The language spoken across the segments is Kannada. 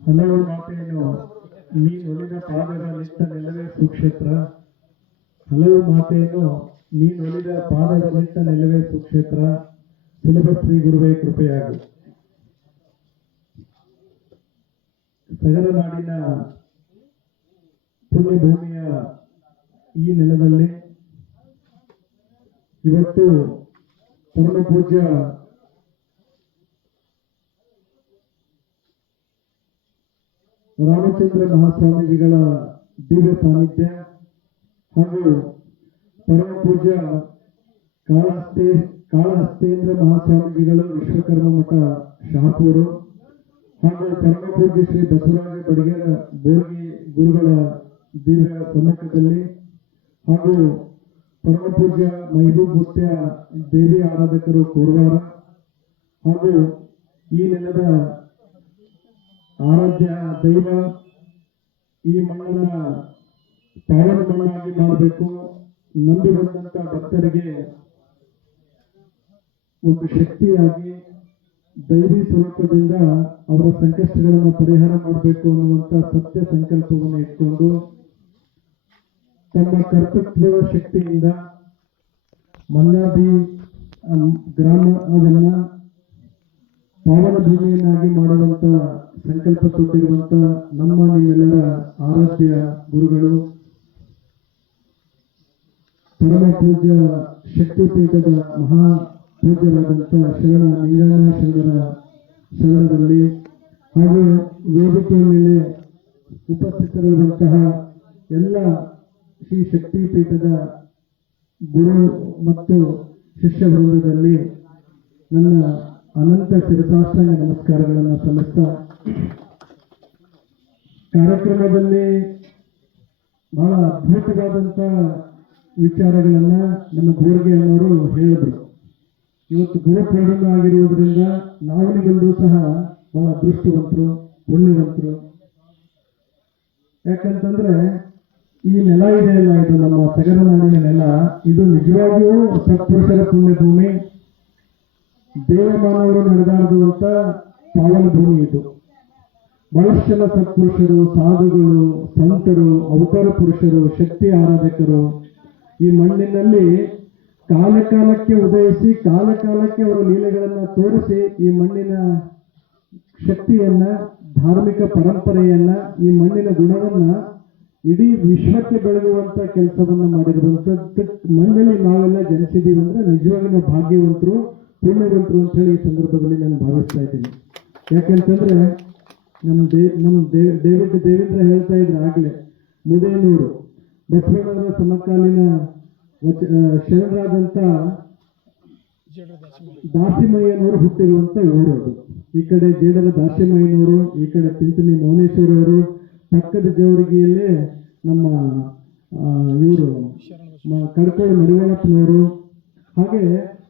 ಹಲವು ಮಾತೆಯನ್ನು ನೀ ಒಲಿದ ಪಾದದ ನಿಟ್ಟ ನೆಲವೇ ಸುಕ್ಷೇತ್ರ. ಹಲವು ಮಾತೆಯನ್ನು ನೀ ಒಲಿದ ಪಾದದ ನಿಟ್ಟ ನೆಲವೇ ಸುಕ್ಷೇತ್ರ. ಸುಲಭ ಶ್ರೀ ಗುರುವೇ ಕೃಪೆಯಾಗು. ಸಗರ ನಾಡಿನ ಪುಣ್ಯಭೂಮಿಯ ಈ ನೆಲದಲ್ಲಿ ಇವತ್ತು ಪರಮ ಪೂಜ್ಯ ರಾಮಚಂದ್ರ ಮಹಾಸ್ವಾಮೀಜಿಗಳ ದಿವ್ಯ ಸಾನ್ನಿಧ್ಯ ಹಾಗೂ ಪರಮ ಪೂಜ್ಯ ಕಾಳಹಸ್ತೇಂದ್ರ ಮಹಾಸ್ವಾಮೀಜಿಗಳು ವಿಶ್ವಕರ್ಮ ಮಠ ಶಹಾಪುರ ಹಾಗೂ ಪರಮ ಪೂಜ್ಯ ಶ್ರೀ ಬಸವರಾಜ ಬಡಿಗೇರ ಬೋರ್ಗಿ ಗುರುಗಳ ದಿವ್ಯ ಸಮ್ಮುಖದಲ್ಲಿ ಹಾಗೂ ಪರಮ ಪೂಜ್ಯ ಮೈಬೂಬ್ ಮುತ್ಯ ದೇವಿ ಆರಾಧಕರು ಕೋರವಾರ ಹಾಗೂ ಈ ನೆಲದ ಆರಾಧ್ಯ ದೈವ, ಈ ಮಣ್ಣನ್ನ ಪಾವನ ಮಣ್ಣಾಗಿ ಮಾಡಬೇಕು, ನಂಬಿ ಬಂದಂತ ಭಕ್ತರಿಗೆ ಒಂದು ಶಕ್ತಿಯಾಗಿ ದೈವಿ ಸ್ವರೂಪದಿಂದ ಅವರ ಸಂಕಷ್ಟಗಳನ್ನು ಪರಿಹಾರ ಮಾಡಬೇಕು ಅನ್ನುವಂತ ಸತ್ಯ ಸಂಕಲ್ಪವನ್ನು ಇಟ್ಕೊಂಡು ತಮ್ಮ ಕರ್ತೃತ್ವದ ಶಕ್ತಿಯಿಂದ ಮಲ್ಲಾದಿ ಗ್ರಾಮವನ್ನ ಪಾವನ ಭೂಮಿಯನ್ನಾಗಿ ಮಾಡುವಂತ ಸಂಕಲ್ಪ ತೊಟ್ಟಿರುವಂತ ನಮ್ಮ ನಿಮ್ಮೆಲ್ಲರ ಆರಾಧ್ಯ ಗುರುಗಳು ಪರಮ ಪೂಜ್ಯ ಶಕ್ತಿಪೀಠದ ಮಹಾ ಪೂಜ್ಯರಾದಂಥ ಶರಣ ಲಿಂಗಣ್ಣ ಶರಣರ ಶರಣದಲ್ಲಿ ಹಾಗೂ ವೇದಿಕೆಯ ಮೇಲೆ ಉಪಸ್ಥಿತರಿರುವಂತಹ ಎಲ್ಲ ಶ್ರೀ ಶಕ್ತಿಪೀಠದ ಗುರು ಮತ್ತು ಶಿಷ್ಯ ವೃಂದದಲ್ಲಿ ನನ್ನ ಅನಂತ ಶಿರಸಾಷ್ಟಾಂಗ ನಮಸ್ಕಾರಗಳನ್ನು ಸಲ್ಲಿಸ್ತಾ, ಕಾರ್ಯಕ್ರಮದಲ್ಲಿ ಬಹಳ ಅದ್ಭುತವಾದಂಥ ವಿಚಾರಗಳನ್ನ ನಮ್ಮ ಬೋರ್ಗೆ ಅನ್ನೋರು ಹೇಳಿದ್ರು. ಇವತ್ತು ಗುರು ಪೂರ್ಣಿಮೆ ಆಗಿರುವುದರಿಂದ ನಾವನಿಗೆಲ್ಲರೂ ಸಹ ಬಹಳ ಅದೃಷ್ಟವಂತರು, ಪುಣ್ಯವಂತರು. ಯಾಕಂತಂದ್ರೆ ಈ ನೆಲ ಇದೆಯಲ್ಲ, ಇದು ನಮ್ಮ ಸಗರ ನಾಡಿನ ನೆಲ, ಇದು ನಿಜವಾಗಿಯೂ ಸತ್ಪುರುಷರ ಪುಣ್ಯಭೂಮಿ, ದೇವಮಾನವರು ನಡೆದಾಡುವಂತ ಪಾವನ ಭೂಮಿ ಇದು. ಬಹಳಷ್ಟು ಜನ ಸತ್ಪುರುಷರು, ಸಾಧುಗಳು, ಸಂತರು, ಅವತಾರ ಪುರುಷರು, ಶಕ್ತಿ ಆರಾಧಕರು ಈ ಮಣ್ಣಿನಲ್ಲಿ ಕಾಲಕಾಲಕ್ಕೆ ಉದಯಿಸಿ ಕಾಲಕಾಲಕ್ಕೆ ಅವರ ಲೀಲೆಗಳನ್ನು ತೋರಿಸಿ ಈ ಮಣ್ಣಿನ ಶಕ್ತಿಯನ್ನ, ಧಾರ್ಮಿಕ ಪರಂಪರೆಯನ್ನ, ಈ ಮಣ್ಣಿನ ಗುಣವನ್ನ ಇಡೀ ವಿಶ್ವಕ್ಕೆ ಬೆಳಗುವಂತ ಕೆಲಸವನ್ನ ಮಾಡಿರುವಂತದ್ದು ಮಣ್ಣಲ್ಲಿ ನಾವೆಲ್ಲ ಜನಿಸಿದೀವಿ ಅಂದ್ರೆ ನಿಜವಾಗಿ ನಾವು ಭಾಗ್ಯವಂತರು, ಪುಣ್ಯವಂತರು ಅಂತ ಹೇಳಿ ಈ ಸಂದರ್ಭದಲ್ಲಿ ನಾನು ಭಾವಿಸ್ತಾ ಇದ್ದೀನಿ. ಯಾಕೆಂತಂದ್ರೆ ದೇವೇಂದ್ರ ಹೇಳ್ತಾ ಇದ್ರೆ ಆಗ್ಲೇ ಮುದೇನೂರು ಬಸವಣ್ಣವರ ಸಮಕಾಲೀನ ಶರಣರಾದಂತ ದಾಸಿಮಯ್ಯನವರು ಹುಟ್ಟಿರುವಂತ ಊರು ಅದು. ಈ ಕಡೆ ಜೇಡರ ದಾಸಿಮಯ್ಯನವರು, ಈ ಕಡೆ ತಿಂತನಿ ಮೌನೇಶ್ವರ ಅವರು, ಪಕ್ಕದ ಜೇವರ್ಗಿಯಲ್ಲೇ ನಮ್ಮ ಇವರು ಕಡ್ಕೋಳ ಮಡಿವಾಳಪ್ಪನವರು, ಹಾಗೆ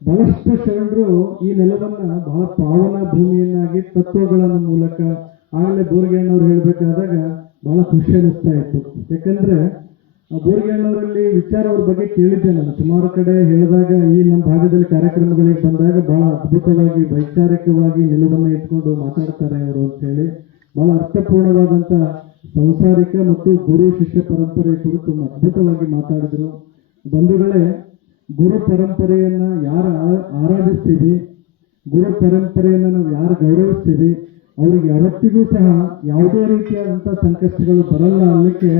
ಬಹಳಷ್ಟು ಶರಣರು ಈ ನೆಲವನ್ನ ಬಹಳ ಪಾವನ ಭೂಮಿಯನ್ನಾಗಿ ತತ್ವಗಳ ಮೂಲಕ ಆಗಲೇ ಬೋರ್ಗೆಣ್ಣವ್ರು ಹೇಳ್ಬೇಕಾದಾಗ ಬಹಳ ಖುಷಿ ಅನಿಸ್ತಾ ಇತ್ತು. ಯಾಕಂದ್ರೆ ಬೋರ್ಗೆಣ್ಣವರಲ್ಲಿ ವಿಚಾರ ಅವ್ರ ಬಗ್ಗೆ ಕೇಳಿದ್ದೆ ನಾನು ಸುಮಾರು ಕಡೆ ಹೇಳಿದಾಗ, ಈ ನಮ್ಮ ಭಾಗದಲ್ಲಿ ಕಾರ್ಯಕ್ರಮಗಳಿಗೆ ಬಂದಾಗ ಬಹಳ ಅದ್ಭುತವಾಗಿ ವೈಚಾರಿಕವಾಗಿ ನಿಲುವನ್ನು ಇಟ್ಕೊಂಡು ಮಾತಾಡ್ತಾರೆ ಅವರು ಅಂತ ಹೇಳಿ ಬಹಳ ಅರ್ಥಪೂರ್ಣವಾದಂತ ಸಂಸಾರಿಕ ಮತ್ತು ಗುರು ಶಿಷ್ಯ ಪರಂಪರೆ ಕುರಿತು ಅದ್ಭುತವಾಗಿ ಮಾತಾಡಿದ್ರು. ಬಂಧುಗಳೇ, ಗುರು ಪರಂಪರೆಯನ್ನ ಯಾರು ಆರಾಧಿಸ್ತೀವಿ, ಗುರು ಪರಂಪರೆಯನ್ನ ನಾವು ಯಾರು ಗೌರವಿಸ್ತೀವಿ, ಅವ್ರಿಗೆ ಯಾವತ್ತಿಗೂ ಸಹ ಯಾವುದೇ ರೀತಿಯಾದಂತಹ ಸಂಕಷ್ಟಗಳು ಬರಲ್ಲ ಅನ್ನಕ್ಕೆ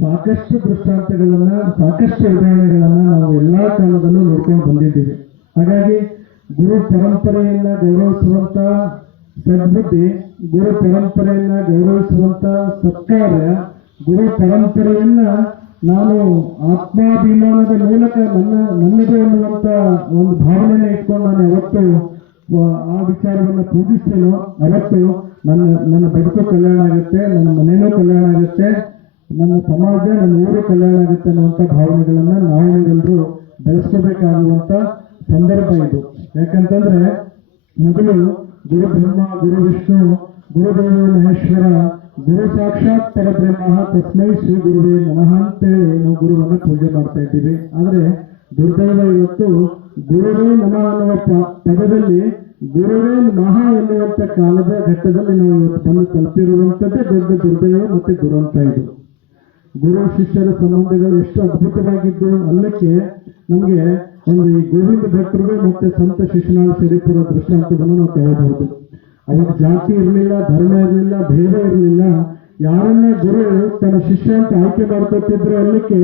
ಸಾಕಷ್ಟು ದೃಷ್ಟಾಂತಗಳನ್ನ, ಸಾಕಷ್ಟು ಉದಾಹರಣೆಗಳನ್ನ ನಾವು ಎಲ್ಲಾ ಕಾಲದಲ್ಲೂ ನೋಡ್ಕೊಂಡು ಬಂದಿದ್ದೀವಿ. ಹಾಗಾಗಿ ಗುರು ಪರಂಪರೆಯನ್ನ ಗೌರವಿಸುವಂತ ಸದ್ಬುದ್ಧಿ, ಗುರು ಪರಂಪರೆಯನ್ನ ಗೌರವಿಸುವಂತ ಸತ್ಕಾರ, ಗುರು ಪರಂಪರೆಯನ್ನ ನಾನು ಆತ್ಮಾಭಿಮಾನದ ಮೂಲಕ ನನ್ನದೇ ಅನ್ನುವಂತ ಒಂದು ಭಾವನೆಯನ್ನು ಇಟ್ಕೊಂಡು ನಾನು ಯಾವತ್ತು ಆ ವಿಚಾರವನ್ನ ಪೂಜಿಸ್ತೇನೋ ಅವತ್ತು ನನ್ನ ಬದುಕು ಕಲ್ಯಾಣ ಆಗುತ್ತೆ, ನನ್ನ ಮನೇನೂ ಕಲ್ಯಾಣ ಆಗುತ್ತೆ, ನನ್ನ ಸಮಾಜ, ನನ್ನ ಊರು ಕಲ್ಯಾಣ ಆಗುತ್ತೆ ಅನ್ನುವಂಥ ಭಾವನೆಗಳನ್ನ ನಾವೆಲ್ಲರೂ ಬೆಳೆಸ್ಕೋಬೇಕಾಗುವಂತ ಸಂದರ್ಭ ಇದು. ಯಾಕಂತಂದ್ರೆ ಮೊದಲು ಗುರು ಬ್ರಹ್ಮ, ಗುರು ವಿಷ್ಣು, ಗುರುದೇವ ಮಹೇಶ್ವರ, ಗುರು ಸಾಕ್ಷಾತ್ ಪರಬ್ರಹ್ಮ ತಸ್ಮೈ ಶ್ರೀ ಗುರುವೇ ನಮಃ ಅಂತೇಳಿ ನಾವು ಗುರುವನ್ನು ಪೂಜೆ ಮಾಡ್ತಾ ಇದ್ದೀವಿ. ಆದ್ರೆ ದುರ್ದೈವ ಇವತ್ತು ಗುರುವೇ ನಮಃ ಅನ್ನುವ ಪದದಲ್ಲಿ ಗುರುವೇ ಮಹಾ ಎನ್ನುವಂತ ಕಾಲದ ಘಟ್ಟದಲ್ಲಿ ನಾವು ಇವತ್ತು ಬಂದು ತಲುಪಿರುವಂಥದ್ದೇ ದೊಡ್ಡ ದುರ್ದೈವ ಮತ್ತೆ ದುರಂತ ಇದು. ಗುರು ಶಿಷ್ಯರ ಸಂಬಂಧಗಳು ಎಷ್ಟು ಅದ್ಭುತವಾಗಿದ್ದು ಅಲ್ಲಕ್ಕೆ ನಮಗೆ ಒಂದು ಈ ಗೋವಿಂದ ಭಟ್ರು ಮತ್ತೆ ಸಂತ ಶಿಶುನಾಳ ಶರೀಫರ ದೃಷ್ಟಾಂತವನ್ನು ನಾವು ತಗೊಳ್ಬಹುದು. ಅವಾಗ ಜಾತಿ ಇರಲಿಲ್ಲ, ಧರ್ಮ ಇರಲಿಲ್ಲ, ಭೇದ ಇರಲಿಲ್ಲ. ಯಾರನ್ನ ಗುರು ತನ್ನ ಶಿಷ್ಯ ಅಂತ ಆಯ್ಕೆ ಮಾಡ್ಕೊತಿದ್ರು ಅಲ್ಲಕ್ಕೆ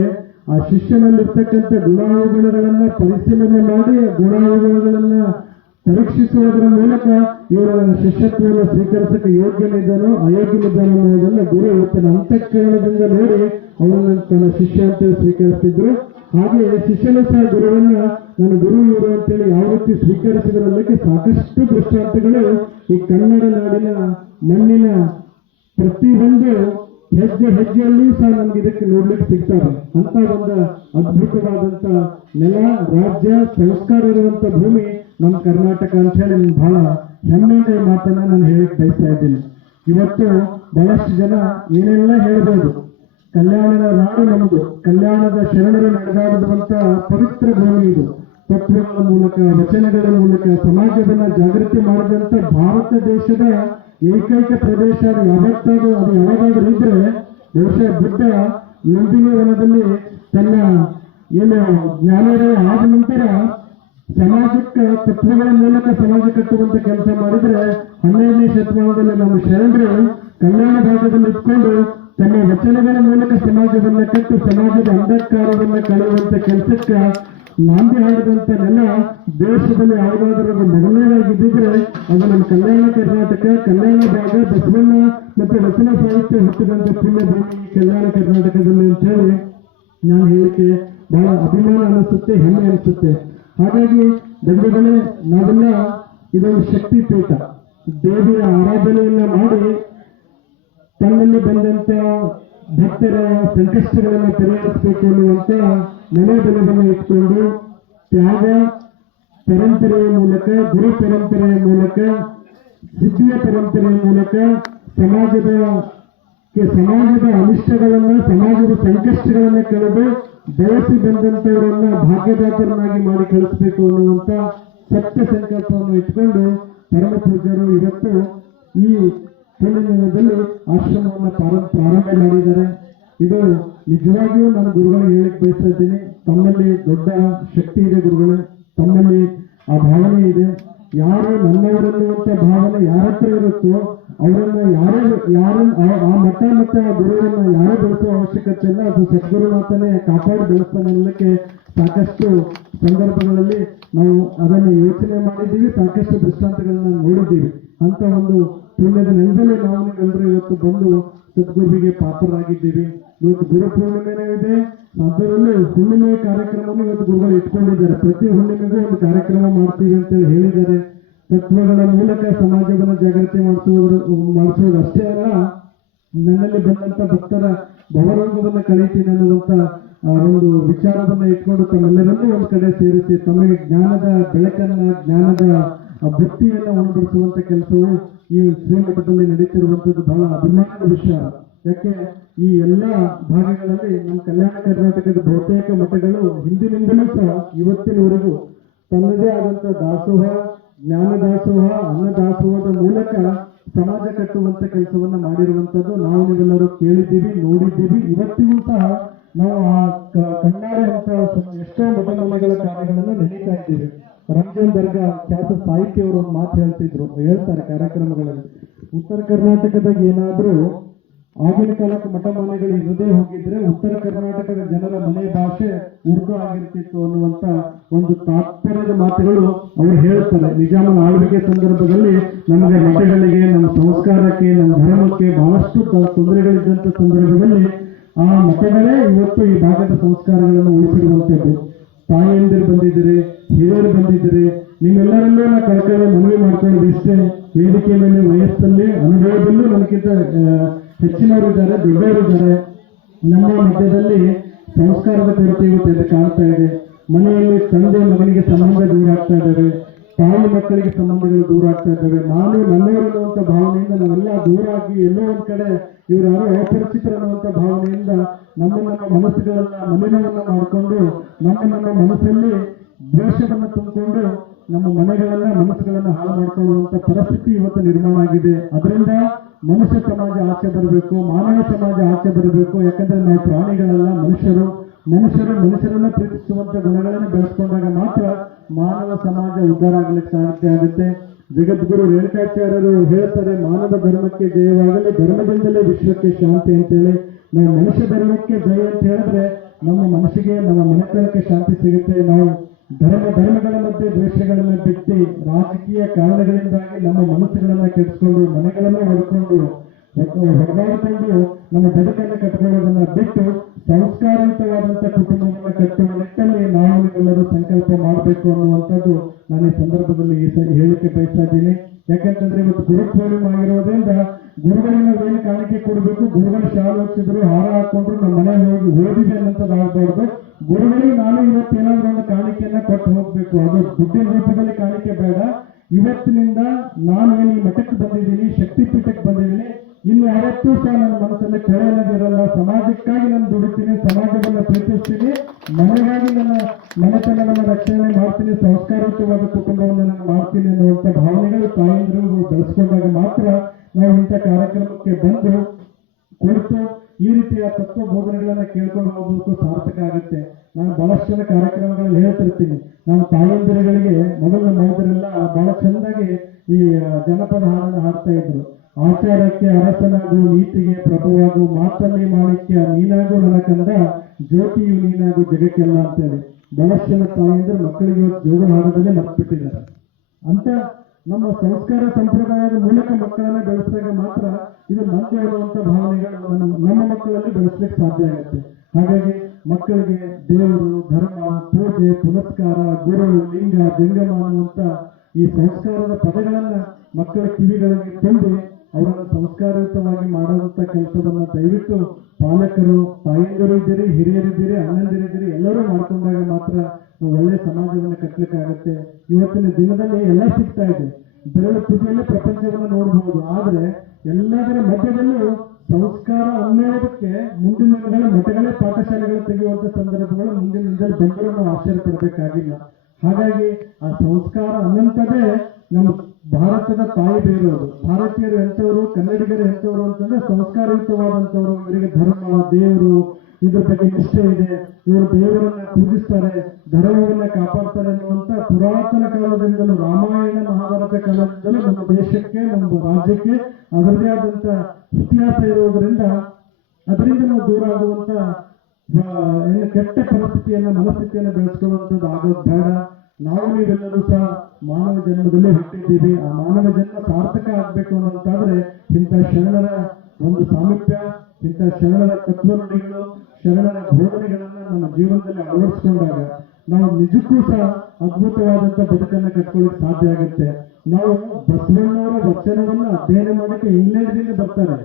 ಆ ಶಿಷ್ಯನಲ್ಲಿರ್ತಕ್ಕಂಥ ಗುಣಾವಗುಣಗಳನ್ನ ಪರಿಶೀಲನೆ ಮಾಡಿ ಆ ಗುಣಾವಗುಣಗಳನ್ನ ಪರೀಕ್ಷಿಸುವುದರ ಮೂಲಕ ಇವರ ಶಿಷ್ಯತ್ವವನ್ನು ಸ್ವೀಕರಿಸಕ್ಕೆ ಯೋಗ್ಯನಿದ್ದಾನೋ ಅಯೋಗ್ಯನಿದ್ದಾನೋ ಅನ್ನೋದನ್ನ ಗುರು ತನ್ನ ಅಂತಃಕರಣದಿಂದ ನೋಡಿ ಅವನನ್ನು ತನ್ನ ಶಿಷ್ಯ ಅಂತ ಸ್ವೀಕರಿಸ್ತಿದ್ರು. ಹಾಗೆ ಶಿಷ್ಯನ ಸಹ ಗುರುವನ್ನ ನಾನು ಗುರು ಇವರು ಅಂತೇಳಿ ಯಾವ ರೀತಿ ಸ್ವೀಕರಿಸಿದ್ರಲ್ಲಕ್ಕೆ ಸಾಕಷ್ಟು ದೃಷ್ಟಾಂತಗಳು ಈ ಕನ್ನಡ ನಾಡಿನ ಮಣ್ಣಿನ ಪ್ರತಿಯೊಂದು ಹೆಜ್ಜೆಯಲ್ಲಿಯೂ ಸಹ ನಮ್ಗೆ ಇದಕ್ಕೆ ನೋಡ್ಲಿಕ್ಕೆ ಸಿಗ್ತಾರೆ. ಅಂತ ಒಂದು ಅದ್ಭುತವಾದಂತ ನೆಲ, ರಾಜ್ಯ, ಸಂಸ್ಕಾರ ಇರುವಂತ ಭೂಮಿ ನಮ್ಮ ಕರ್ನಾಟಕ ಅಂತ ಹೇಳಿ ಬಹಳ ಹೆಮ್ಮೆಯ ಮಾತನ್ನ ನಾನು ಹೇಳಕ್ ಬಯಸ್ತಾ ಇದ್ದೀನಿ. ಇವತ್ತು ಬಹಳಷ್ಟು ಜನ ಏನೆಲ್ಲ ಹೇಳ್ಬೋದು, ಕಲ್ಯಾಣದ ನಾಡು ನಮ್ಮದು, ಕಲ್ಯಾಣದ ಶರಣರು ನಡೆದಾಡುವಂತ ಪವಿತ್ರ ಭೂಮಿ ಇದು. ತತ್ವಗಳ ಮೂಲಕ, ವಚನಗಳ ಮೂಲಕ ಸಮಾಜವನ್ನ ಜಾಗೃತಿ ಮಾಡಿದಂತ ಭಾರತ ದೇಶದ ಏಕೈಕ ಪ್ರದೇಶ ಅದು ಯಾವಾಗಾದ್ರೂ ಇದ್ರೆ ಬಹುಶಃ ಬುದ್ಧ ಲುಂಬಿನಿ ವನದಲ್ಲಿ ತನ್ನ ಏನು ಜ್ಞಾನೋದಯ ಆದ ನಂತರ ಸಮಾಜಕ್ಕೆ ತತ್ವಗಳ ಮೂಲಕ ಸಮಾಜ ಕಟ್ಟುವಂತ ಕೆಲಸ ಮಾಡಿದ್ರೆ 12ನೇ ಶತಮಾನದಲ್ಲಿ ನಮ್ಮ ಶರಣರು ಕಲ್ಯಾಣ ಭಾಗದಲ್ಲಿ ಇಟ್ಕೊಂಡು ತಮ್ಮ ವಚನಗಳ ಮೂಲಕ ಸಮಾಜವನ್ನ ಕಟ್ಟು ಸಮಾಜದ ಅಂಧಕಾರವನ್ನ ಕಳೆಯುವಂತ ಕೆಲಸಕ್ಕೆ ನಾಂದಿ ಹಾಡಿದಂತ ನೆಲ ದೇಶದಲ್ಲಿ ಯಾವುದಾದ್ರೂ ಮೊದಲನೇದಾಗಿದ್ದಿದ್ರೆ ಅದು ನಮ್ಮ ಕಲ್ಯಾಣ ಕರ್ನಾಟಕ, ಕಲ್ಯಾಣ ಭಾಗ, ಬಸವಣ್ಣ ಮತ್ತು ವಚನ ಸಾಹಿತ್ಯ ಹುಟ್ಟಿದಂತ ಪುಣ್ಯ ಭೂಮಿ ಕಲ್ಯಾಣ ಕರ್ನಾಟಕದಲ್ಲಿ ಅಂತ ಹೇಳಿ ನಾನು ಹೇಳಿಕೆ ಬಹಳ ಅಭಿಮಾನ ಅನಿಸುತ್ತೆ, ಹೆಮ್ಮೆ ಅನಿಸುತ್ತೆ. ಹಾಗಾಗಿ ಬಂಧುಗಳೇ, ನಾವೆಲ್ಲ ಇದೊಂದು ಶಕ್ತಿ ಪೀಠ, ದೇವಿಯ ಆರಾಧನೆಯನ್ನ ಮಾಡಿ ತನ್ನಲ್ಲಿ ಬಂದಂತ ಭಕ್ತರ ಸಂಕಷ್ಟಗಳನ್ನು ಪರಿಹರಿಸಬೇಕು ಅನ್ನುವಂತ ಮನೋಬಲವನ್ನು ಇಟ್ಕೊಂಡು ತ್ಯಾಗ ಪರಂಪರೆಯ ಮೂಲಕ, ಗುರು ಪರಂಪರೆಯ ಮೂಲಕ, ಸಿದ್ಧಿಯ ಪರಂಪರೆಯ ಮೂಲಕ ಸಮಾಜದ ಅನಿಷ್ಟಗಳನ್ನ, ಸಮಾಜದ ಸಂಕಷ್ಟಗಳನ್ನ ಕಳೆದು ಬೆಳೆಸಿ ಬಂದಂತವರನ್ನ ಭಾಗ್ಯದಾತರನ್ನಾಗಿ ಮಾಡಿ ಕಳಿಸಬೇಕು ಅನ್ನುವಂತ ಸತ್ಯ ಸಂಕಲ್ಪವನ್ನು ಇಟ್ಕೊಂಡು ಪರಮ ಪೂಜ್ಯರು ಇವತ್ತು ಈ ಪುಣ್ಯದಲ್ಲಿ ಆಶ್ರಮವನ್ನು ಪ್ರಾರಂಭ ಮಾಡಿದ್ದಾರೆ. ಇದು ನಿಜವಾಗಿಯೂ ನಾನು ಗುರುಗಳಿಗೆ ಹೇಳಕ್ ಬಯಸ್ತಾ ಇದ್ದೀನಿ, ತಮ್ಮಲ್ಲಿ ದೊಡ್ಡ ಶಕ್ತಿ ಇದೆ ಗುರುಗಳೇ, ತಮ್ಮಲ್ಲಿ ಆ ಭಾವನೆ ಇದೆ. ಯಾರು ನನ್ನವರನ್ನುವಂತ ಭಾವನೆ ಯಾರ ಹತ್ರ ಇರುತ್ತೋ ಅವರನ್ನ ಆ ಮಠ ಮತ್ತೆ ಆ ಗುರುವನ್ನ ಯಾರೇ ಬೆಳೆಸುವ ಅವಶ್ಯಕತೆ ಇಲ್ಲ, ಅದು ಸದ್ಗುರುನಾಥನೇ ಕಾಪಾಡಿ ಬೆಳೆಸ್ತಾನೆ ಅನ್ನಕ್ಕೆ ಸಾಕಷ್ಟು ಸಂದರ್ಭಗಳಲ್ಲಿ ನಾವು ಅದನ್ನು ಯೋಚನೆ ಮಾಡಿದ್ದೀವಿ, ಸಾಕಷ್ಟು ದೃಷ್ಟಾಂತಗಳನ್ನ ನೋಡಿದ್ದೀವಿ. ಅಂತ ಒಂದು ಪುಣ್ಯದ ನೆಲದಲ್ಲಿ ನಾವು ನೀವೆಲ್ಲರೂ ಇವತ್ತು ಬಂದು ಸದ್ಗುರುವಿಗೆ ಪಾತ್ರರಾಗಿದ್ದೀವಿ. ಇವತ್ತು ಗುರು ಪೂರ್ಣಿಮೆನೇ ಇದೆ, ಅದರಲ್ಲೂ ಹುಣ್ಣಿಮೆ ಕಾರ್ಯಕ್ರಮವನ್ನು ಇವತ್ತು ಗುರುಗಳು ಇಟ್ಕೊಂಡಿದ್ದಾರೆ. ಪ್ರತಿ ಹುಣ್ಣಿಮೆಗೂ ಒಂದು ಕಾರ್ಯಕ್ರಮ ಮಾಡ್ತೀವಿ ಅಂತೇಳಿ ಹೇಳಿದ್ದಾರೆ. ತತ್ವಗಳ ಮೂಲಕ ಸಮಾಜವನ್ನು ಜಾಗೃತಿ ಮಾಡಿಸೋದು ಅಷ್ಟೇ ಅಲ್ಲ, ನನ್ನಲ್ಲಿ ಬಂದಂತ ಭಕ್ತರ ಭವರೋಗವನ್ನು ಕಳೀತೀನಿ ಅನ್ನುವಂತ ಒಂದು ವಿಚಾರವನ್ನ ಇಟ್ಕೊಂಡು ತಮ್ಮೆಲ್ಲರನ್ನೂ ಒಂದು ಕಡೆ ಸೇರಿಸಿ ತಮಗೆ ಜ್ಞಾನದ ಬೆಳಕನ್ನ, ಜ್ಞಾನದ ಭಕ್ತಿಯನ್ನ ಉಣಬಡಿಸುವಂತ ಕೆಲಸವು ಈ ಶ್ರೀಮಠದಲ್ಲಿ ನಡೀತಿರುವಂತದ್ದು ಬಹಳ ಅಭಿಮಾನದ ವಿಷಯ. ಯಾಕೆ ಈ ಎಲ್ಲ ಭಾಗಗಳಲ್ಲಿ ನಮ್ಮ ಕಲ್ಯಾಣ ಕರ್ನಾಟಕದ ಬಹುತೇಕ ಮಠಗಳು ಹಿಂದಿನಿಂದಲೂ ಸಹ ಇವತ್ತಿನವರೆಗೂ ತನ್ನದೇ ಆದಂತ ದಾಸೋಹ, ಜ್ಞಾನ ದಾಸೋಹ, ಅನ್ನದಾಸೋಹದ ಮೂಲಕ ಸಮಾಜ ಕಟ್ಟುವಂತ ಕೆಲಸವನ್ನ ಮಾಡಿರುವಂತದ್ದು ನಾವು ನೀವೆಲ್ಲರೂ ಕೇಳಿದ್ದೀವಿ, ನೋಡಿದ್ದೀವಿ. ಇವತ್ತಿಗೂ ಸಹ ನಾವು ಆ ಕಣ್ಣಾರೆ ಅಂತ ಎಷ್ಟೋ ಮಠಗಳ ಕಾರ್ಯಗಳನ್ನು ನಡೀತಾ ಇದ್ದೀವಿ. ರಂಜನ್ ದರ್ಗಾ ಖ್ಯಾತ ಸಾಹಿತ್ಯವರು ಒಂದು ಮಾತು ಹೇಳ್ತಾರೆ ಕಾರ್ಯಕ್ರಮಗಳಲ್ಲಿ, ಉತ್ತರ ಕರ್ನಾಟಕದಾಗ ಏನಾದ್ರೂ ಆಗಿನ ಕಾಲಕ್ಕೆ ಮಠ ಮನೆಗಳು ಇರದೇ ಹೋಗಿದ್ರೆ ಉತ್ತರ ಕರ್ನಾಟಕದ ಜನರ ಮನೆ ಭಾಷೆ ಉರ್ದು ಆಗಿರ್ತಿತ್ತು ಅನ್ನುವಂತ ಒಂದು ತಾತ್ಪರ್ಯದ ಮಾತುಗಳು ಅವರು ಹೇಳ್ತಾರೆ. ನಿಜಾಮನ ಆಳ್ವಿಕೆ ಸಂದರ್ಭದಲ್ಲಿ ನಮಗೆ ಮಠಗಳಿಗೆ, ನಮ್ಮ ಸಂಸ್ಕಾರಕ್ಕೆ, ನಮ್ಮ ಧರ್ಮಕ್ಕೆ ಬಹಳಷ್ಟು ತೊಂದರೆಗಳಿದ್ದಂತ ಸಂದರ್ಭದಲ್ಲಿ ಆ ಮಠಗಳೇ ಇವತ್ತು ಈ ಭಾಗದ ಸಂಸ್ಕಾರಗಳನ್ನು ಉಳಿಸಿರುವಂತದ್ದು. ತಾಯಿಯಂದಿರು ಬಂದಿದ್ದೀರಿ, ಹಿರಿಯರು ಬಂದಿದ್ದೀರಿ, ನಿಮ್ಮೆಲ್ಲರಲ್ಲೂ ನಾ ಕಳ್ಕೊಳ್ಳೋ ಮನವಿ ಮಾಡ್ಕೊಳ್ಳೋದು ಇಷ್ಟೇ. ವೇದಿಕೆ ಮೇಲೆ ವಯಸ್ಸಲ್ಲಿ, ಅನುಭವದಲ್ಲೂ ನಮಗಿಂತ ಹೆಚ್ಚಿನವರು ಇದ್ದಾರೆ, ದೊಡ್ಡವರು ಇದ್ದಾರೆ. ನಮ್ಮ ಮಧ್ಯದಲ್ಲಿ ಸಂಸ್ಕಾರದ ಕೊರತೆ ಇವತ್ತು ಎದ್ದು ಕಾಣ್ತಾ ಇದೆ. ಮನೆಯಲ್ಲಿ ತಂದೆ ಮಗನಿಗೆ ಸಂಬಂಧ ದೂರ ಆಗ್ತಾ ಇದ್ದಾವೆ, ತಾಯಿ ಮಕ್ಕಳಿಗೆ ಸಂಬಂಧಗಳು ದೂರ ಆಗ್ತಾ ಇದ್ದಾವೆ. ನಾನು ನನ್ನವರನ್ನುವಂತ ಭಾವನೆಯಿಂದ ನಾವೆಲ್ಲ ದೂರ ಆಗಿ ಎಲ್ಲೋ ಒಂದ್ ಕಡೆ ಇವರು ಯಾರೋ ಅಪರಿಚಿತರನ್ನುವಂತ ಭಾವನೆಯಿಂದ ನಮ್ಮ ಮನಸ್ಸುಗಳನ್ನ ಮಲಿನವನ್ನ ಮಾಡಿಕೊಂಡು ನಮ್ಮ ಮನಸ್ಸಲ್ಲಿ ದ್ವೇಷವನ್ನು ತುಂಬಿಕೊಂಡು ನಮ್ಮ ಮನೆಗಳನ್ನ ಮನಸ್ಸುಗಳನ್ನ ಹಾಳು ಮಾಡ್ಕೊಳ್ಳುವಂತ ಪರಿಸ್ಥಿತಿ ಇವತ್ತು ನಿರ್ಮಾಣ ಆಗಿದೆ. ಅದರಿಂದ ಮನುಷ್ಯ ಸಮಾಜ ಆಚೆ ಬರಬೇಕು, ಮಾನವ ಸಮಾಜ ಆಚೆ ಬರಬೇಕು. ಯಾಕಂದ್ರೆ ನಾವು ಪ್ರಾಣಿಗಳಲ್ಲ, ಮನುಷ್ಯರನ್ನ ಪ್ರೀತಿಸುವಂತ ಗುಣಗಳನ್ನು ಬೆಳೆಸ್ಕೊಂಡಾಗ ಮಾತ್ರ ಮಾನವ ಸಮಾಜ ಉದ್ಧಾರ ಆಗ್ಲಿಕ್ಕೆ ಸಾಧ್ಯ ಆಗುತ್ತೆ. ಜಗದ್ಗುರು ರೇಣುಕಾಚಾರ್ಯರು ಹೇಳ್ತಾರೆ, ಮಾನವ ಧರ್ಮಕ್ಕೆ ಜಯವಾಗಲಿ, ಧರ್ಮದಿಂದಲೇ ವಿಶ್ವಕ್ಕೆ ಶಾಂತಿ ಅಂತೇಳಿ. ನಾವು ಮನುಷ್ಯ ಧರ್ಮಕ್ಕೆ ಜಯ ಅಂತ ಹೇಳಿದ್ರೆ ನಮ್ಮ ಮನಸ್ಸಿಗೆ, ನಮ್ಮ ಮನೆತನಕ್ಕೆ ಶಾಂತಿ ಸಿಗುತ್ತೆ. ನಾವು ಧರ್ಮಗಳ ಮಧ್ಯೆ ದ್ವೇಷಗಳನ್ನ ಬಿಟ್ಟು ರಾಜಕೀಯ ಕಾರಣಗಳಿಂದಾಗಿ ನಮ್ಮ ಮನಸ್ಸುಗಳನ್ನ ಕೆಡಿಸ್ಕೊಂಡು ಮನೆಗಳನ್ನ ಹೊಡ್ಕೊಂಡು ಹೊಡೆದಾಡಿಕೊಂಡು ನಮ್ಮ ಬದುಕನ್ನು ಕಟ್ಕೊಳ್ಳೋದನ್ನ ಬಿಟ್ಟು ಸಂಸ್ಕಾರಯುತವಾದಂತ ಕುಟುಂಬವನ್ನು ಕಟ್ಟುವ ನಿಟ್ಟಲ್ಲಿ ನಾವು ಎಲ್ಲರೂ ಸಂಕಲ್ಪ ಮಾಡಬೇಕು ಅನ್ನುವಂಥದ್ದು ನಾನು ಈ ಸಂದರ್ಭದಲ್ಲಿ ಹೇಳಿಕೆ ಬಯಸ್ತಾ ಇದ್ದೀನಿ. ಯಾಕಂತಂದ್ರೆ ಇವತ್ತು ಗುರುಪೂರ್ಣಿಮೆ ಆಗಿರೋದ್ರಿಂದ ಗುರುಗಳಿಗೆ ಏನು ಕಾಣಿಕೆ ಕೊಡಬೇಕು, ಗುರುಗಳು ಶಾಲೆ ಹೊಚ್ಚಿದ್ರು, ಹಾರ ಹಾಕೊಂಡ್ರು, ನಮ್ಮ ಮನೆ ಹೋಗಿ ಓದಿದೆ ಅನ್ನೋದಾಗಬಾರ್ದು. ಗುರುಗಳಿಗೆ ನಾನು ಇವತ್ತೇನಾದ್ರೂ ಒಂದು ಕಾಣಿಕೆಯನ್ನ ಕೊಟ್ಟು ಹೋಗ್ಬೇಕು. ಅದು ದುಡ್ಡಿನ ರೂಪದಲ್ಲಿ ಕಾಣಿಕೆ ಬೇಡ. ಇವತ್ತಿನಿಂದ ನಾನು ಏನು ಈ ಮಠಕ್ಕೆ ಬಂದಿದ್ದೀನಿ, ಶಕ್ತಿಪೀಠಕ್ಕೆ ಬಂದಿದ್ದೀನಿ, ಇನ್ನು ಯಾವತ್ತೂ ಸಹ ನನ್ನ ಮನಸ್ಸಲ್ಲಿ ಕೊಳೆ ಅನ್ನೋದಿರಲ್ಲ. ಸಮಾಜಕ್ಕಾಗಿ ನಾನು ದುಡಿತೀನಿ, ಸಮಾಜವನ್ನ ಪ್ರೀತಿಸ್ತೀನಿ, ಮನೆಗಾಗಿ ನನ್ನ ಮನೆತನವನ್ನು ರಕ್ಷಣೆ ಮಾಡ್ತೀನಿ, ಸಂಸ್ಕಾರಯುತವಾದ ಕುಟುಂಬವನ್ನು ನಾನು ಮಾಡ್ತೀನಿ ಅನ್ನುವಂಥ ಭಾವನೆಗಳು ತಾಯಂದಿರು ಬೆಳೆಸ್ಕೊಂಡಾಗ ಮಾತ್ರ ನಾವು ಇಂಥ ಕಾರ್ಯಕ್ರಮಕ್ಕೆ ಬಂದು ಕುಳಿತು ಈ ರೀತಿಯ ತತ್ವ ಬೋಧನೆಗಳನ್ನ ಕೇಳ್ಕೊಂಡು ಹೋಗೋದಕ್ಕೂ ಸಾರ್ಥಕ ಆಗುತ್ತೆ. ನಾನು ಬಹಳಷ್ಟು ಜನ ಕಾರ್ಯಕ್ರಮಗಳಲ್ಲಿ ಹೇಳ್ತಿರ್ತೀನಿ, ನಾನು ತಾಯಂದಿರುಗಳಿಗೆ ಮೊದಲು ನೋಡಿದ್ರೆಲ್ಲ ಬಹಳ ಚೆಂದಾಗಿ ಈ ಜನಪದ ಹಾಡನ್ನು ಹಾಡ್ತಾ ಇದ್ರು. ಆಚಾರಕ್ಕೆ ಅರಸನಾಗು, ನೀತಿಗೆ ಪ್ರಭುವಾಗು, ಮಾತಲ್ಲಿ ಮಾಣಿಕ್ಯ ನೀನಾಗು ನನ್ನ ಕಂದ, ಜ್ಯೋತಿಯು ನೀನಾಗು ಜಗಕ್ಕೆಲ್ಲ ಅಂತೇಳಿ ಬಹಳಷ್ಟು ಜನ ತಾಯಂದಿರು ಮಕ್ಕಳಿಗೆ ಜೋಗ ಹಾಡೋದನ್ನೇ ಮರ್ತ್ಬಿಟ್ಟಿದ್ದಾರೆ. ಅಂತ ನಮ್ಮ ಸಂಸ್ಕಾರ ಸಂಪ್ರದಾಯದ ಮೂಲಕ ಮಕ್ಕಳನ್ನ ಬೆಳೆಸಿದಾಗ ಮಾತ್ರ ಇದು ನಂಗೆ ಇರುವಂತ ಭಾವನೆಗಳು ನಮ್ಮ ಮಕ್ಕಳಲ್ಲಿ ಬೆಳೆಸ್ಲಿಕ್ಕೆ ಸಾಧ್ಯ ಆಗುತ್ತೆ. ಹಾಗಾಗಿ ಮಕ್ಕಳಿಗೆ ದೇವರು, ಧರ್ಮ, ಪೂಜೆ, ಪುನಸ್ಕಾರ, ಗುರು, ಲಿಂಗ, ಜಂಗಮ ಅನ್ನುವಂತ ಈ ಸಂಸ್ಕಾರದ ಪದಗಳನ್ನ ಮಕ್ಕಳ ಕಿವಿಗಳಿಗೆ ತುಂಬಿ ಅವರನ್ನು ಸಂಸ್ಕಾರಯುತವಾಗಿ ಮಾಡುವಂತ ಕೆಲಸವನ್ನ ದಯವಿಟ್ಟು ಪಾಲಕರು, ತಾಯಂದಿರು ಇದ್ದೀರಿ, ಹಿರಿಯರಿದ್ದೀರಿ, ಅಣ್ಣಂದಿರಿದ್ದೀರಿ, ಎಲ್ಲರೂ ಮಾಡ್ಕೊಂಡಾಗ ಮಾತ್ರ ನಾವು ಒಳ್ಳೆ ಸಮಾಜವನ್ನು ಕಟ್ಟಲಿಕ್ಕಾಗತ್ತೆ. ಇವತ್ತಿನ ದಿನದಲ್ಲಿ ಎಲ್ಲ ಸಿಗ್ತಾ ಇದೆ, ಬೆರಳು ತುದಿಯಲ್ಲೇ ಪ್ರಪಂಚವನ್ನು ನೋಡಬಹುದು. ಆದ್ರೆ ಎಲ್ಲದರ ಮಧ್ಯದಲ್ಲೂ ಸಂಸ್ಕಾರ ಅನ್ನೋದಕ್ಕೆ ಮುಂದಿನ ದಿನಗಳ ಮಠಗಳೇ ಪಾಠಶಾಲೆಗಳು ತೆಗೆಯುವಂತ ಸಂದರ್ಭಗಳು ಮುಂದಿನ ದಿನದಲ್ಲಿ ಬಂದರೂ ನಾವು ಆಶ್ಚರ್ಯ ಪಡಬೇಕಾಗಿಲ್ಲ. ಹಾಗಾಗಿ ಆ ಸಂಸ್ಕಾರ ಅನ್ನಂಥದ್ದೇ ನಮ್ಮ ಭಾರತದ ತಾಯಿ ಬೇರೋದು. ಭಾರತೀಯರು ಎಂಥವರು, ಕನ್ನಡಿಗರು ಎಂಥವರು ಅಂತಂದ್ರೆ ಸಂಸ್ಕಾರಯುತವಾದಂಥವ್ರು. ಇವರಿಗೆ ಧರ್ಮ, ದೇವರು, ಇದ್ರ ಬಗ್ಗೆ ನಿಷ್ಠೆ ಇದೆ, ಇವರು ದೇವರನ್ನ ಪೂಜಿಸ್ತಾರೆ, ಧರ್ಮವನ್ನ ಕಾಪಾಡ್ತಾರೆ ಅನ್ನುವಂತ ಪುರಾತನ ಕಾಲದಿಂದಲೂ, ರಾಮಾಯಣ ಮಹಾಭಾರತ ಕಾಲದಿಂದಲೂ ನಮ್ಮ ದೇಶಕ್ಕೆ, ನಮ್ಮ ರಾಜ್ಯಕ್ಕೆ ಅದರದೇ ಆದಂತ ಇತಿಹಾಸ ಇರುವುದರಿಂದ ಅದರಿಂದ ನಾವು ದೂರ ಆಗುವಂತ ಕೆಟ್ಟ ಪರಿಸ್ಥಿತಿಯನ್ನ, ಮನಸ್ಥಿತಿಯನ್ನ ಬೆಳೆಸ್ಕೊಳ್ಳುವಂಥದ್ದು ಆಗೋದು ಬೇಡ. ನಾವು ನೀವೆಲ್ಲರೂ ಸಹ ಮಾನವ ಜನ್ಮದಲ್ಲೇ ಹುಟ್ಟಿದ್ದೀವಿ. ಆ ಮಾನವ ಜನ್ಮ ಸಾರ್ಥಕ ಆಗ್ಬೇಕು ಅನ್ನೋಂತಾದ್ರೆ ಇಂಥ ಶರಣರ ಒಂದು ಸಾಮೀಪ್ಯ, ಇಂಥ ಶರಣರ ತತ್ವ ನುಡಿಗಳು, ಶರಣರ ಬೋಧನೆಗಳನ್ನ ನಮ್ಮ ಜೀವನದಲ್ಲಿ ಅಳವಡಿಸಿಕೊಂಡಾಗ ನಾವು ನಿಜಕ್ಕೂ ಸಹ ಅದ್ಭುತವಾದಂತ ಬದುಕನ್ನ ಕಟ್ಕೊಳ್ಳಿಕ್ಕೆ ಸಾಧ್ಯ ಆಗುತ್ತೆ. ನಾವು ಬಸವಣ್ಣವರ ವಚನವನ್ನ ಅಧ್ಯಯನ ಮಾಡಕ್ಕೆ ಇಂಗ್ಲೆಂಡ್ದಿಂದ ಬರ್ತಾರೆ.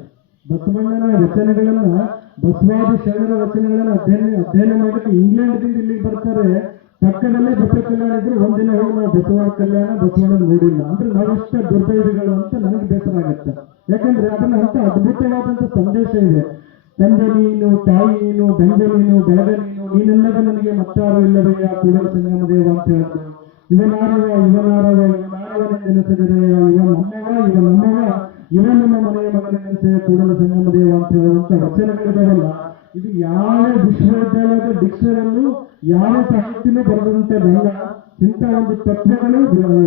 ಬಸವಣ್ಣನ ವಚನಗಳನ್ನ, ಬಸವಾದಿ ಶರಣರ ವಚನಗಳನ್ನ ಅಧ್ಯಯನ ಮಾಡಕ್ಕೆ ಇಂಗ್ಲೆಂಡ್ದಿಂದ ಇಲ್ಲಿಗೆ ಬರ್ತಾರೆ. ಪಕ್ಕದಲ್ಲೇ ಬಸವ ಕಲ್ಯಾಣ ಇದ್ರು, ಒಂದಿನ ಹೋಗಿ ನಾವು ಬಸವಣ್ಣ ಕಲ್ಯಾಣ, ಬಸವಣ್ಣ ನೋಡಿಲ್ಲ ಅಂದ್ರೆ ನಾವೆಷ್ಟ ದುರ್ದೈವಿಗಳು ಅಂತ ನನಗೆ ಬೇಸರ ಆಗುತ್ತೆ. ಯಾಕಂದ್ರೆ ಅದನ್ನ ಅಂತ ಅದ್ಭುತವಾದಂತ ಸಂದೇಶ ಇದೆ. ತಂದೆ ನೀನು, ತಾಯಿ ನೀನು, ಗಂಡ ನೀನು, ಬೆಳಗ ನೀನು, ನೀನೆಲ್ಲದ ನನಗೆ ಮತ್ತಾರು ಇಲ್ಲವಯ್ಯ ಕೂಡಲ ಸಂಗಮ ದೇವ ಅಂತ ಹೇಳಿದ್ರು. ಇವನಾರವನೆಂದೆನಿಸದಿರೆಯ, ಇವನ್ ನಮ್ಮ ಮನೆಯ ಮಗನೆನಿಸೆಯ ಕೂಡಲ ಸಂಗಮ ದೇವ ಅಂತ ಹೇಳುವಂತ ವಚನಗಳಿದಾವಲ್ಲ, ಇದು ಯಾವ ವಿಶ್ವವಿದ್ಯಾಲಯದ ಡಿಕ್ಷನರಿಯಲ್ಲೂ ಯಾವ ಸಾಹಿತ್ಯನೂ ಬರೆದಂತೆ ಬಲ್ಲ. ಇಂಥ ಒಂದು ತತ್ವಗಳು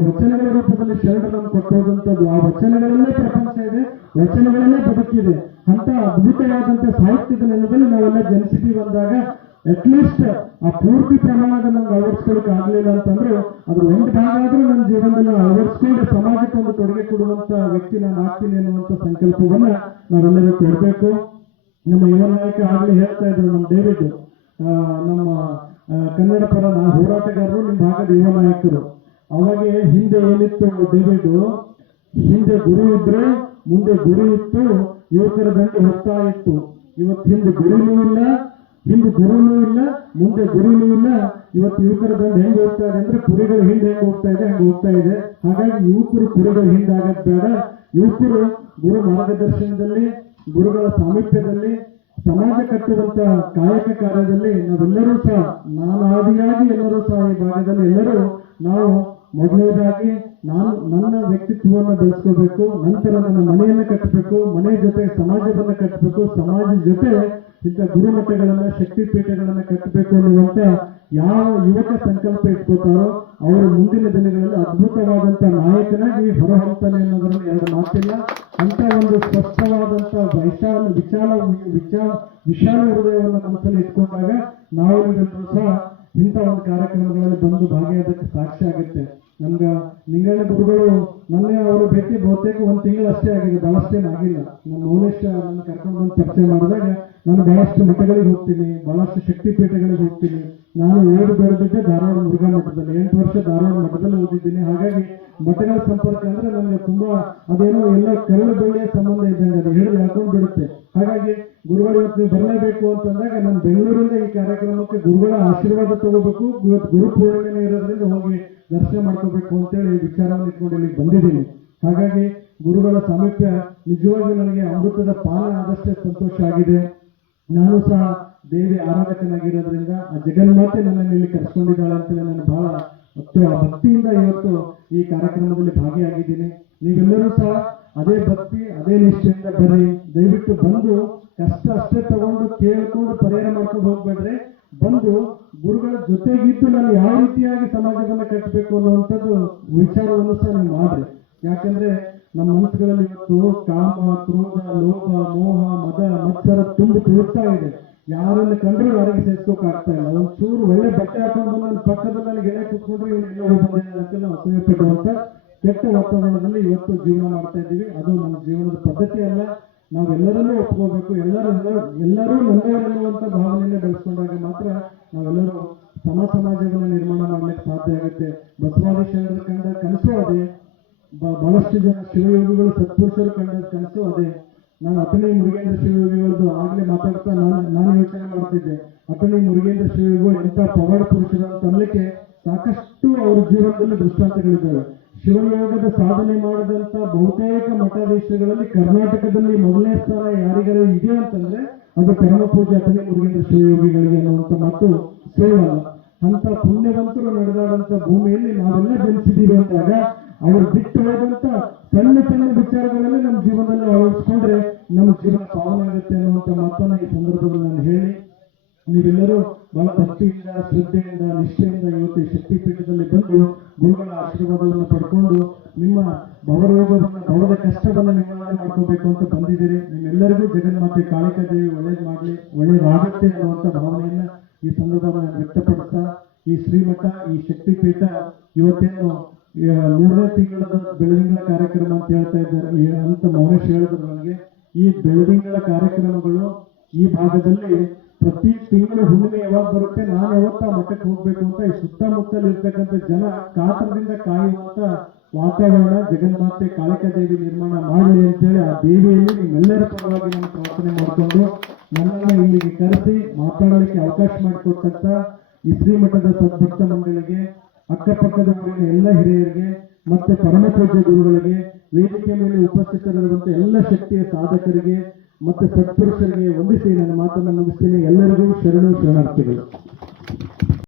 ವಚನಗಳ ರೂಪದಲ್ಲಿ ಶರಣರನ್ನು ಕೊಟ್ಟೋದಂಥದ್ದು. ಆ ವಚನಗಳಲ್ಲೇ ಪ್ರಪಂಚ ಇದೆ, ವಚನಗಳಲ್ಲೇ ಬದುಕಿದೆ. ಅಂತ ಅದ್ಭುತವಾದಂತ ಸಾಹಿತ್ಯದ ನೆಲದಲ್ಲಿ ನಾವೆಲ್ಲ ಜನಿಸಿದೀವಿ ಅಂದಾಗ ಅಟ್ಲೀಸ್ಟ್ ಆ ಪೂರ್ತಿ ಪ್ರಮಾಣದ ನಮ್ಗೆ ಅಳವಡಿಸ್ಕೊಳಕ್ ಆಗ್ಲಿಲ್ಲ ಅಂತಂದ್ರೆ ಅದ್ರ ಒಂದು ಭಾಗ ಆದ್ರೂ ನನ್ನ ಜೀವನದಲ್ಲಿ ಅಳವಡಿಸ್ಕೊಂಡು ಸಮಾಜಕ್ಕೆ ಒಂದು ಕೊಡುಗೆ ಕೊಡುವಂತ ವ್ಯಕ್ತಿ ನಾನು ಆಗ್ತೀನಿ ಅನ್ನುವಂತ ಸಂಕಲ್ಪವನ್ನ ನಾವೆಲ್ಲರೂ ಕೊಡ್ಬೇಕು. ನಮ್ಮ ಯುವ ನಾಯಕ ಆಗ್ಲೇ ಹೇಳ್ತಾ ಇದ್ರು, ನಮ್ಮ ಡೇವಿಡ್, ನಮ್ಮ ಕನ್ನಡ ಪರ ಹೋರಾಟಗಾರರು, ನಿಮ್ಮ ಭಾಗದ ಯುವ ನಾಯಕರು. ಅವಾಗೆ ಹಿಂದೆ ಏನಿತ್ತು ಡೇವಿಡ್, ಹಿಂದೆ ಗುರು ಇದ್ರು, ಮುಂದೆ ಗುರು ಇತ್ತು, ಯುವಕರ ದಂಡು ಹೋಗ್ತಾ ಇತ್ತು. ಇವತ್ತು ಹಿಂದೆ ಗುರುನೂ ಇಲ್ಲ, ಮುಂದೆ ಗುರುನೂ ಇಲ್ಲ. ಇವತ್ತು ಯುವಕರ ದಂಡು ಹೆಂಗ್ ಹೋಗ್ತಾ ಇದೆ ಅಂದ್ರೆ ಕುರಿಗಳು ಹಿಂದೆ ಹೆಂಗ್ ಹೋಗ್ತಾ ಇದೆ ಹಂಗೆ ಹೋಗ್ತಾ ಇದೆ. ಹಾಗಾಗಿ ಯುವಕರು ಕುರಿಗಳು ಹಿಂದೆ ಆಗದ್ ಬೇಡ. ಯುವಕರು ಗುರು ಮಾರ್ಗದರ್ಶನದಲ್ಲಿ, ಗುರುಗಳ ಸಾಮೀಪ್ಯದಲ್ಲಿ ಸಮಾಜ ಕಟ್ಟುವಂತ ಕಾಯಕ ಕಾರ್ಯದಲ್ಲಿ ನಾವೆಲ್ಲರೂ ಸಹ ನಾನಾದಿಯಾಗಿ ಎಲ್ಲರೂ ಸಹ ಈ ಭಾಗದಲ್ಲಿ ಎಲ್ಲರೂ ನಾವು ಮೊದಲನೇದಾಗಿ ನಾನು ನನ್ನ ವ್ಯಕ್ತಿತ್ವವನ್ನು ಬೆಳೆಸ್ಕೋಬೇಕು, ನಂತರ ನನ್ನ ಮನೆಯನ್ನು ಕಟ್ಟಬೇಕು, ಮನೆ ಜೊತೆ ಸಮಾಜವನ್ನ ಕಟ್ಟಬೇಕು, ಸಮಾಜದ ಜೊತೆ ಇಂಥ ಗುರುಮಠಗಳನ್ನ ಶಕ್ತಿಪೀಠಗಳನ್ನ ಕಟ್ಟಬೇಕು ಅನ್ನುವಂತ ಯಾವ ಯುವಕ ಸಂಕಲ್ಪ ಇಟ್ಕೋತಾರೋ ಅವರು ಮುಂದಿನ ದಿನಗಳಲ್ಲಿ ಅದ್ಭುತವಾದಂತ ನಾಯಕನಾಗಿ ಹೊರಹೊಮ್ತಾನೆ ಅನ್ನೋದ್ರಲ್ಲಿ ಎರಡು ಮಾತಿಲ್ಲ. ಅಂತ ಒಂದು ಸ್ಪಷ್ಟವಾದಂತ ವಿಶಾಲ ಹೃದಯವನ್ನು ಮನಸ್ಸಲ್ಲಿ ಇಟ್ಕೊಂಡಾಗ ನಾವು ಸಹ ಇಂಥ ಒಂದು ಕಾರ್ಯಕ್ರಮಗಳಲ್ಲಿ ಬಂದು ಭಾಗಿಯಾದಕ್ಕೆ ಸಾಕ್ಷಿ ಆಗುತ್ತೆ. ನಮ್ಗ ನಿಂಗಣ್ಣ ಗುರುಗಳು ನನ್ನೇ ಅವರು ಭೇಟಿ ಬಹುತೇಕ 1 ತಿಂಗಳು ಅಷ್ಟೇ ಆಗಿದೆ, ಬಹಳಷ್ಟೇನು ಆಗಿಲ್ಲ. ನಮ್ಮ ಮೌನೇಶ ನನ್ನ ಕರ್ಕೊಂಡು ಬಂದು ಪರಿಚಯ ಮಾಡಿದಾಗ ನಾನು ಬಹಳಷ್ಟು ಮಠಗಳಿಗೆ ಹೋಗ್ತೀನಿ, ಬಹಳಷ್ಟು ಶಕ್ತಿಪೀಠಗಳಿಗೆ ಹೋಗ್ತೀನಿ. ನಾನು ಓದಿ ಬೆಳೆದಿದ್ದೆ ಧಾರವಾಡ ಮುರುಘಾ ಮಠದಲ್ಲಿ, 8 ವರ್ಷ ಧಾರವಾಡ ಮಠದಲ್ಲಿ ಓದಿದ್ದೀನಿ. ಹಾಗಾಗಿ ಮಠಗಳ ಸಂಪರ್ಕ ಅಂದ್ರೆ ನನಗೆ ತುಂಬಾ ಅದೇನೋ ಎಲ್ಲ ಕರಳು ಬೆಳ್ಳಿಯ ಸಂಬಂಧ ಇದ್ದಂಗೆ, ಅದು ಹೇಳಿದ್ರೆ ಹಾಕೊಂಡು ಬಿಡುತ್ತೆ. ಹಾಗಾಗಿ ಗುರುಗಳು ಇವತ್ತು ನೀವು ಬರಲೇಬೇಕು ಅಂತಂದಾಗ ನಾನು ಬೆಂಗಳೂರಿಂದ ಈ ಕಾರ್ಯಕ್ರಮಕ್ಕೆ ಗುರುಗಳ ಆಶೀರ್ವಾದ ತಗೋಬೇಕು, ಇವತ್ತು ಗುರು ಪೂರ್ಣಿಮೆ ಇರೋದ್ರಿಂದ ಹೋಗಿ ದರ್ಶನ ಮಾಡ್ಕೋಬೇಕು ಅಂತೇಳಿ ವಿಚಾರವನ್ನು ಇಟ್ಕೊಂಡು ಇಲ್ಲಿಗೆ ಬಂದಿದ್ದೀನಿ. ಹಾಗಾಗಿ ಗುರುಗಳ ಸಾಮೀಪ್ಯ ನಿಜವಾಗಿಯೂ ನನಗೆ ಅಮೃತದ ಪಾನ ಆದಷ್ಟೇ ಸಂತೋಷ ಆಗಿದೆ. ನಾನು ಸಹ ದೇವಿ ಆರಾಧಕನಾಗಿರೋದ್ರಿಂದ ಆ ಜಗನ್ಮಾತೆ ನನ್ನನ್ನು ಇಲ್ಲಿ ಕರೆಸ್ಕೊಂಡಿದ್ದಾಳೆ ಅಂತೇಳಿ ನಾನು ಬಹಳ ಭಕ್ತಿಯಿಂದ ಇವತ್ತು ಈ ಕಾರ್ಯಕ್ರಮದಲ್ಲಿ ಭಾಗಿಯಾಗಿದ್ದೀನಿ. ನೀವೆಲ್ಲರೂ ಸಹ ಅದೇ ಭಕ್ತಿ ಅದೇ ನಿಷ್ಠೆಯಿಂದ ಬರ್ರಿ. ದಯವಿಟ್ಟು ಬಂದು ಕಷ್ಟ ಅಷ್ಟೇ ತಗೊಂಡು ಕೇಳ್ಕೊಂಡು ಪರಿಹಾರ ಮಾಡ್ಕೊಂಡು ಹೋಗ್ಬೇಡ್ರೆ, ಬಂದು ಗುರುಗಳ ಜೊತೆಗಿದ್ದು ನಾನು ಯಾವ ರೀತಿಯಾಗಿ ಸಮಾಜವನ್ನ ಕಟ್ಟಬೇಕು ಅನ್ನುವಂಥದ್ದು ವಿಚಾರವನ್ನು ಸಹ ನೀವು ಮಾಡ್ರಿ. ಯಾಕಂದ್ರೆ ನಮ್ಮ ಮನಸ್ಸುಗಳಲ್ಲಿ ಇವತ್ತು ಕಾಮ, ಕ್ರೋಧ, ಲೋಭ, ಮೋಹ, ಮದ, ಮತ್ಸರ ತುಂಬಿ ತುಳುಕ್ತಾ ಇದೆ. ಯಾರನ್ನು ಕಂಡ್ರೂ ಯಾರಿಗೆ ಸೇರ್ಸ್ಕೋಕ್ ಆಗ್ತಾ ಇಲ್ಲ. ಒಂಚೂರು ಒಳ್ಳೆ ಬಟ್ಟೆ ಹಾಕೊಂಡು ಬಂದು ನನ್ನ ಪಕ್ಕದಲ್ಲಿ ನನಗೆ ಎಳೆ ಕೂತ್ಕೊಂಡ್ರೆ ಇವನು ಎಲ್ಲ ಹೋಗ್ಬಂದಿದೆ ಅಂತ ನಾವು ಅಸೂಯೆ ಪಡುವಂತ ಕೆಟ್ಟ ವಾತಾವರಣದಲ್ಲಿ ಇವತ್ತು ಜೀವನ ಮಾಡ್ತಾ ಇದ್ದೀವಿ. ಅದು ನಮ್ಮ ಜೀವನದ ಪದ್ಧತಿ ಅಲ್ಲ. ನಾವೆಲ್ಲರನ್ನೂ ಒಪ್ಕೋಬೇಕು. ಎಲ್ಲರೂ ನನ್ನವರೆನ್ನುವಂತ ಭಾವನೆಯನ್ನ ಬೆಳೆಸ್ಕೊಂಡಾಗ ಮಾತ್ರ ನಾವೆಲ್ಲರೂ ಸಮಾಜವನ್ನು ನಿರ್ಮಾಣ ಮಾಡ್ಲಿಕ್ಕೆ ಸಾಧ್ಯ ಆಗುತ್ತೆ. ಬಸವಾದಿ ಶರಣರು ಕಂಡ ಕನಸು ಅದೇ, ಬಹಳಷ್ಟು ಜನ ಶಿವಯೋಗಿಗಳು ಸತ್ಪುರುಷರು ಕಂಡ ಕನಸು ಅದೇ. ನಾನು ಅತಣಿ ಮುರುಗೇಂದ್ರ ಶಿವಯೋಗಿಗಳದ್ದು ಆಗ್ಲೇ ಮಾತಾಡ್ತಾ ನಾನು ಯೋಚನೆ ಮಾಡ್ತಿದ್ದೆ, ಅತಣಿ ಮುರುಗೇಂದ್ರ ಶಿವಯೋಗಿಗಳು ಎಂತ ಪವಾಡ ಪುರುಷರು ಅಂತ ಅನ್ನಲಿಕ್ಕೆ ಸಾಕಷ್ಟು ಅವ್ರ ಜೀವನದಲ್ಲಿ ದೃಷ್ಟಾಂತಗಳಿದ್ದಾವೆ. ಶಿವಯೋಗದ ಸಾಧನೆ ಮಾಡಿದಂತ ಬಹುತೇಕ ಮಠಾಧೀಶಗಳಲ್ಲಿ ಕರ್ನಾಟಕದಲ್ಲಿ ಮೊದಲನೇ ಸ್ಥಾನ ಯಾರಿಗಾರು ಇದೆ ಅಂತಂದ್ರೆ ಅದು ಪರಮ ಪೂಜ್ಯ ಅತಣಿ ಮುರುಗೇಂದ್ರ ಶಿವಯೋಗಿಗಳಿಗೆ ಅನ್ನುವಂತ ಮಾತು ಸುಳ್ಳಲ್ಲ. ಅಂತ ಪುಣ್ಯವಂತರು ನಡೆದಾದಂತ ಭೂಮಿಯಲ್ಲಿ ನಾವೆಲ್ಲ ಜನಿಸಿದ್ದೀವಿ ಅಂದಾಗ ಅವರು ಬಿಟ್ಟು ಹೋದಂತ ಸಣ್ಣ ಸಣ್ಣ ವಿಚಾರಗಳನ್ನೇ ನಮ್ಮ ಜೀವನದಲ್ಲಿ ಅಳವಡಿಸ್ಕೊಂಡ್ರೆ ನಮ್ಮ ಜೀವನ ಪಾವನ ಆಗುತ್ತೆ ಅನ್ನುವಂತ ಮಾತನ್ನ ಈ ಸಂದರ್ಭದಲ್ಲಿ ನಾನು ಹೇಳಿ, ನೀವೆಲ್ಲರೂ ಬಹಳ ಭಕ್ತಿಯಿಂದ, ಶ್ರದ್ಧೆಯಿಂದ, ನಿಷ್ಠೆಯಿಂದ ಇವತ್ತು ಈ ಶಕ್ತಿಪೀಠದಲ್ಲಿ ಬಂದು ಗುರುಗಳ ಆಶೀರ್ವಾದವನ್ನು ಪಡ್ಕೊಂಡು ನಿಮ್ಮ ಭವದ ಕಷ್ಟವನ್ನ ನಿವಾರಣೆ ಮಾಡ್ಕೋಬೇಕು ಅಂತ ಬಂದಿದ್ದೀರಿ. ನಿಮ್ಮೆಲ್ಲರಿಗೂ ಜಗನ್ಮಾತೆ ಕಾಳಿಕಾದೇವಿ ಒಳ್ಳೇದು ಮಾಡ್ಲಿ, ಒಳ್ಳೇದಾಗುತ್ತೆ ಅನ್ನುವಂತ ಭಾವನೆಯನ್ನ ಈ ಸಂದರ್ಭದಲ್ಲಿ ನಾನು ವ್ಯಕ್ತಪಡಿಸ್ತಾ, ಈ ಶ್ರೀಮಠ, ಈ ಶಕ್ತಿಪೀಠ ಇವತ್ತೇನು 3ನೇ ತಿಂಗಳದ ಬೆಳದಿಂಗಳ ಕಾರ್ಯಕ್ರಮ ಅಂತ ಹೇಳ್ತಾ ಇದ್ದಾರೆ ಅಂತ ಮೌನೇಶ್ ಹೇಳಿದ್ರು ನನಗೆ. ಈ ಬೆಳದಿಂಗಳ ಕಾರ್ಯಕ್ರಮಗಳು ಈ ಭಾಗದಲ್ಲಿ ಪ್ರತಿ ತಿಂಗಳು ಹುಣ್ಣಿಮೆ ಯಾವಾಗ ಬರುತ್ತೆ, ನಾನು ಯಾವತ್ತ ಮಠಕ್ಕೆ ಹೋಗ್ಬೇಕು ಅಂತ ಈ ಸುತ್ತಮುತ್ತಲು ಇರ್ತಕ್ಕಂಥ ಜನ ಕಾತರದಿಂದ ಕಾಯುವಂತ ವಾತಾವರಣ ಜಗನ್ಮಾತೆ ಕಾಳಿಕಾದೇವಿ ನಿರ್ಮಾಣ ಮಾಡಲಿ ಅಂತೇಳಿ ಆ ದೇವಿಯಲ್ಲಿ ನಿಮ್ಮೆಲ್ಲರ ಪರವಾಗಿ ನಾನು ಪ್ರಾರ್ಥನೆ ಮಾಡಿಕೊಂಡು ನನ್ನನ್ನು ಇಲ್ಲಿಗೆ ಕರೆಸಿ ಮಾತಾಡಲಿಕ್ಕೆ ಅವಕಾಶ ಮಾಡಿಕೊಟ್ಟಂತ ಈ ಶ್ರೀಮಠದ ಸದ್ಭಕ್ತ ಮಂಡಳಿಗೆ, ಅಕ್ಕಪಕ್ಕದ ಊರಿನ ಎಲ್ಲ ಹಿರಿಯರಿಗೆ ಮತ್ತೆ ಪರಮ ಪೂಜ್ಯ ಗುರುಗಳಿಗೆ, ವೇದಿಕೆ ಮೇಲೆ ಉಪಸ್ಥಿತರಿರುವಂತಹ ಎಲ್ಲ ಶಕ್ತಿಯ ಸಾಧಕರಿಗೆ ಮತ್ತೆ ಸತ್ಪುರುಷರಿಗೆ ವಂದಿಸಿ ನನ್ನ ಮಾತನ್ನು ಮುಗಿಸ್ತೀನಿ. ಎಲ್ಲರಿಗೂ ಶರಣು ಶರಣಾರ್ಥಿಗಳು.